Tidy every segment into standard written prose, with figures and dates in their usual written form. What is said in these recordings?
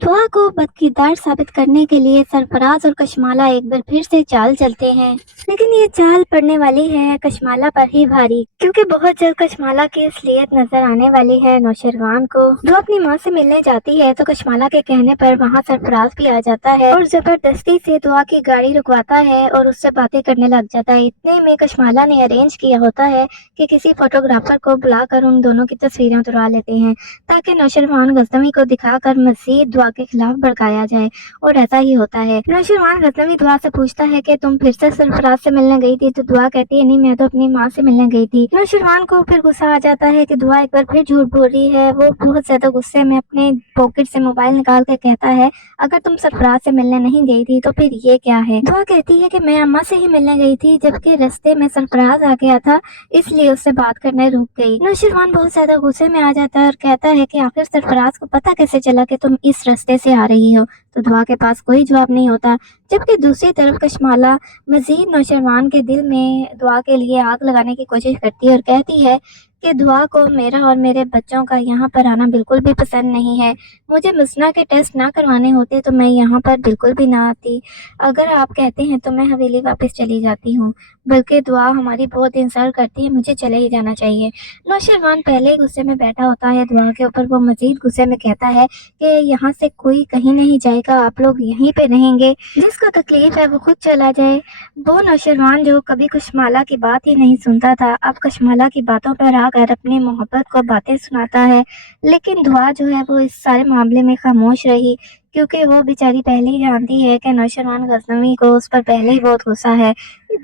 दुआ को बदकिरदार साबित करने के लिए सरफराज और कशमाला एक बार फिर से चाल चलते हैं, लेकिन ये चाल पड़ने वाली है कशमाला पर ही भारी, क्योंकि बहुत जल्द कशमाला की असलियत नजर आने वाली है नौशरवान को। दुआ अपनी माँ से मिलने जाती है तो कशमाला के कहने पर वहाँ सरफराज भी आ जाता है और जबरदस्ती से दुआ की गाड़ी रुकवाता है और उससे बातें करने लग जाता है। इतने में कशमाला ने अरेंज किया होता है कि किसी फोटोग्राफर को बुलाकर उन दोनों की तस्वीरें उतरवा लेते हैं, ताकि नौशरवान गजनवी को दिखाकर मजीद दुआ के खिलाफ भड़काया जाए। और ऐसा ही होता है। नौशरवान गजनवी दुआ से पूछता है कि तुम फिर से सरफराज से मिलने गई थी? तो दुआ कहती है नहीं, मैं तो अपनी माँ से मिलने गई थी। नौशरवान को फिर गुस्सा आ जाता है कि दुआ एक बार फिर झूठ बोल रही है। वो बहुत ज्यादा गुस्से में अपने पॉकेट से मोबाइल निकाल के कहता है अगर तुम सरफराज से मिलने नहीं गई थी तो फिर ये क्या है? दुआ कहती है कि मैं अम्मा से ही मिलने गई थी, जबकि रास्ते में सरफराज आ गया था, इसलिए उससे बात करने रुक गई। नौशरवान बहुत ज्यादा गुस्से में आ जाता है और कहता है कि आखिर सरफराज को पता कैसे चला कि तुम इस रास्ते से आ रही हो? तो दुआ के पास कोई जवाब नहीं होता, जबकि दूसरी तरफ कशमाला मजीद नौशरवान के दिल में दुआ के लिए आग लगाने की कोशिश करती है और कहती है कि दुआ को मेरा और मेरे बच्चों का यहाँ पर आना बिल्कुल भी पसंद नहीं है। मुझे मुसना के टेस्ट ना करवाने होते तो मैं यहाँ पर बिल्कुल भी ना आती। अगर आप कहते हैं तो मैं हवेली वापस चली जाती हूँ, बल्कि दुआ हमारी बहुत इंसल्ट करती है, मुझे चले ही जाना चाहिए। नौशरवान पहले ही गुस्से में बैठा होता है दुआ के ऊपर। वो मजीद गुस्से में कहता है कि यहाँ से कोई कहीं नहीं जाएगा, आप लोग यहीं पे रहेंगे, जिसको तकलीफ है वो खुद चला जाए। वो नौशरवान जो कभी कशमाला की बात ही नहीं सुनता था, अब कशमाला की बातों पर आकर अपनी मोहब्बत को बातें सुनाता है। लेकिन दुआ जो है वो इस सारे मामले में खामोश रही, क्योंकि वो बेचारी पहले ही जानती है कि नौशरवान गजनवी को उस पर पहले ही बहुत गुस्सा है।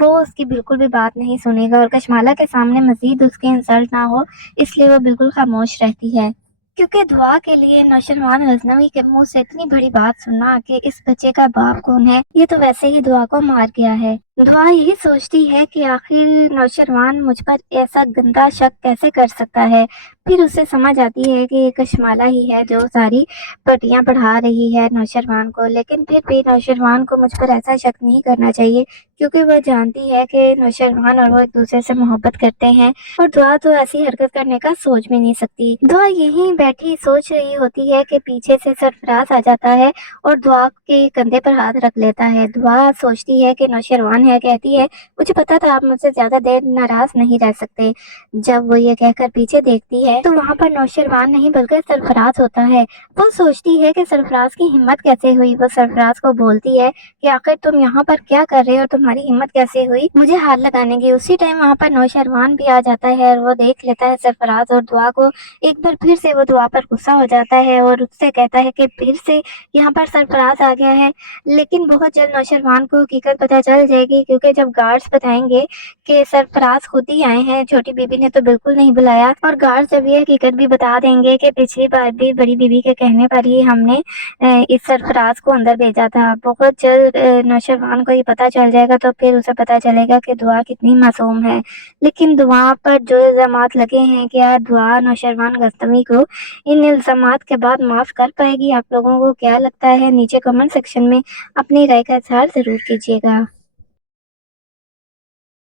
वो उसकी बिल्कुल भी बात नहीं सुनेगा और कशमाला के सामने मजीद उसकी इंसल्ट ना हो, इसलिए वो बिल्कुल खामोश रहती है। क्योंकि दुआ के लिए नौशरवान गजनवी के मुंह से इतनी बड़ी बात सुनना कि इस बच्चे का बाप कौन है, ये तो वैसे ही दुआ को मार गया है। दुआ यही सोचती है कि आखिर नौशरवान मुझ पर ऐसा गंदा शक कैसे कर सकता है। फिर उसे समझ आती है कि ये कशमाला ही है जो सारी पटियां पढ़ा रही है नौशरवान को, लेकिन फिर भी नौशरवान को मुझ पर ऐसा शक नहीं करना चाहिए, क्योंकि वह जानती है कि नौशरवान और वो एक दूसरे से मोहब्बत करते हैं और दुआ तो ऐसी हरकत करने का सोच भी नहीं सकती। दुआ यहीं बैठी सोच रही होती है कि पीछे से सरफराज आ जाता है और दुआ के कंधे पर हाथ रख लेता है। दुआ सोचती है कि नौशरवान है, कहती है मुझे पता था आप मुझसे ज्यादा देर नाराज नहीं रह सकते। जब वो ये कहकर पीछे देखती है तो वहाँ पर नौशरवान नहीं बल्कि सरफराज होता है। वो सोचती है कि सरफराज की हिम्मत कैसे हुई। वो सरफराज को बोलती है कि आखिर तुम यहाँ पर क्या कर रहे हो, तुम्हारी हिम्मत कैसे हुई मुझे हाथ लगाने की? उसी टाइम वहाँ पर नौशरवान भी आ जाता है और वो देख लेता है सरफराज और दुआ को। एक बार फिर से वो दुआ पर गुस्सा हो जाता है और उससे कहता है कि फिर से यहाँ पर सरफराज आ गया है। लेकिन बहुत जल्द नौशरवान को हकीकत पता चल जाएगी, क्योंकि जब गार्ड्स बताएंगे कि सरफराज खुद ही आए हैं, छोटी बीबी ने तो बिल्कुल नहीं बुलाया, और गार्ड्स जब ये हकीकत भी बता देंगे कि पिछली बार भी बड़ी बीबी के कहने पर ही हमने इस सरफराज को अंदर भेजा था। बहुत जल्द नौशरवान को ये पता चल जाएगा, तो फिर उसे पता चलेगा कि दुआ कितनी मासूम है। लेकिन दुआ पर जो इल्जामात लगे हैं, क्या दुआ नौशरवान गजनवी को इन इल्जामात के बाद माफ़ कर पाएगी? आप लोगों को क्या लगता है? नीचे कमेंट सेक्शन में अपनी राय का इजहार ज़रूर कीजिएगा।